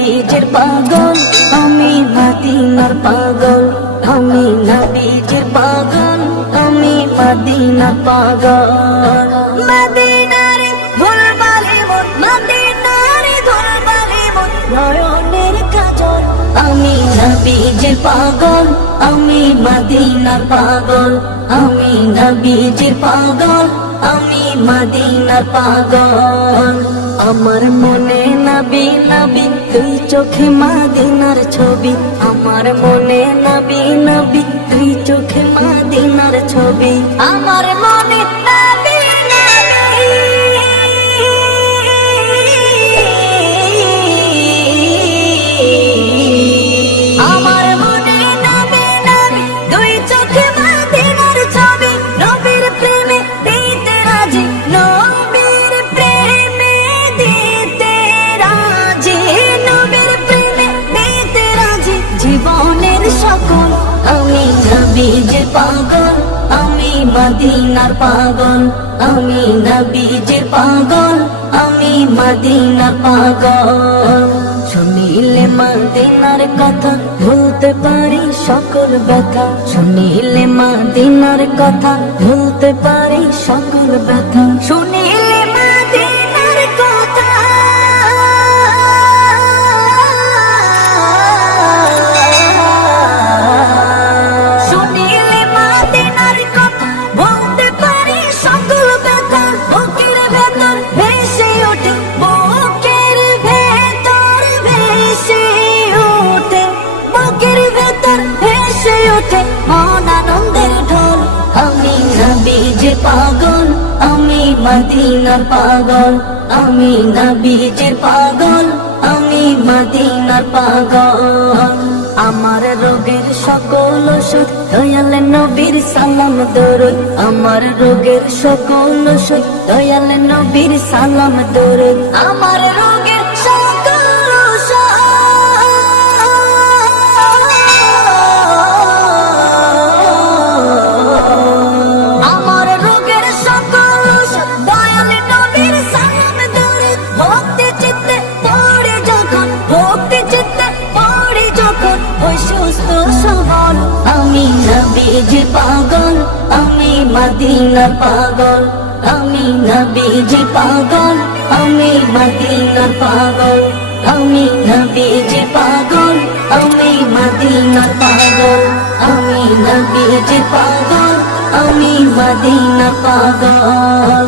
নবীজির পাগল, আমি মদিনার পাগল। আমি নবীজির পাগল, আমি মদিনার পাগল। মদিনার ধুলবালি মন, মদিনার ধুলবালি মন, নয়নের কাজল। আমি নবীজির পাগল, আমি মদিনার পাগল। আমি নবীজির পাগল, আমি মদিনার পাগল। আমার মনে নবী নবী, তুই চোখে মদিনার ছবি। আমার মনে নবী নবী, তুই চোখে মদিনার ছবি। আমার মনে নবী নবী, আমার মনে নবী নবী, তুই চোখে মদিনার ছবি। নবীর প্রেমে দিতে রাজি, নবীর প্রেমে দিতে রাজি, নবীর প্রেমে দিতে রাজি জীবনের সকল। আমি নবীজির পাগল, আমি মদিনার পাগল। আমি নবীজির পাগল, আমি মদিনার পাগল। শুনিলে মদিনার কথা, ভুলতে পারি সকল ব্যথা। শুনিলে মদিনার কথা, ভুলতে পারি সকল ব্যথা। শুনিলে মদিনার কথা, শুনিলে মদিনার কথা, ভুলতে পারি সকল ব্যথা। বুকের ভেতর ভেসে ওঠে, বুকের ভেতর ভেসে ওঠে, বুকের ভেতর ভেসে ওঠে মন আনন্দের ঢল। আমি নবীজির পাগল, আমি মদিনার পাগল। আমি নবীজির পাগল, আমি মদিনার পাগল। আমার রোগের সকল ওষুধ, দয়াল নবীর সালাম দরুদ। আমার রোগের সকল ওষুধ, দয়াল নবীর সালাম দরুদ। আমার রোগের সকল ওষুধ, আমার রোগের সকল ওষুধ, দয়াল নবীর সালাম দরুদ। ভক্তি চিত্তে পড়ে যখন, ভক্তি চিত্তে পড়ে যখন, ওই সুস্থ সবল। আমি নবীজির পাগল, আমি মদিনার পাগল। আমি নবীজির পাগল, আমি মদিনার পাগল। আমি নবীজির পাগল, আমি মদিনার পাগল। আমি নবীজির পাগল, আমি মদিনার পাগল।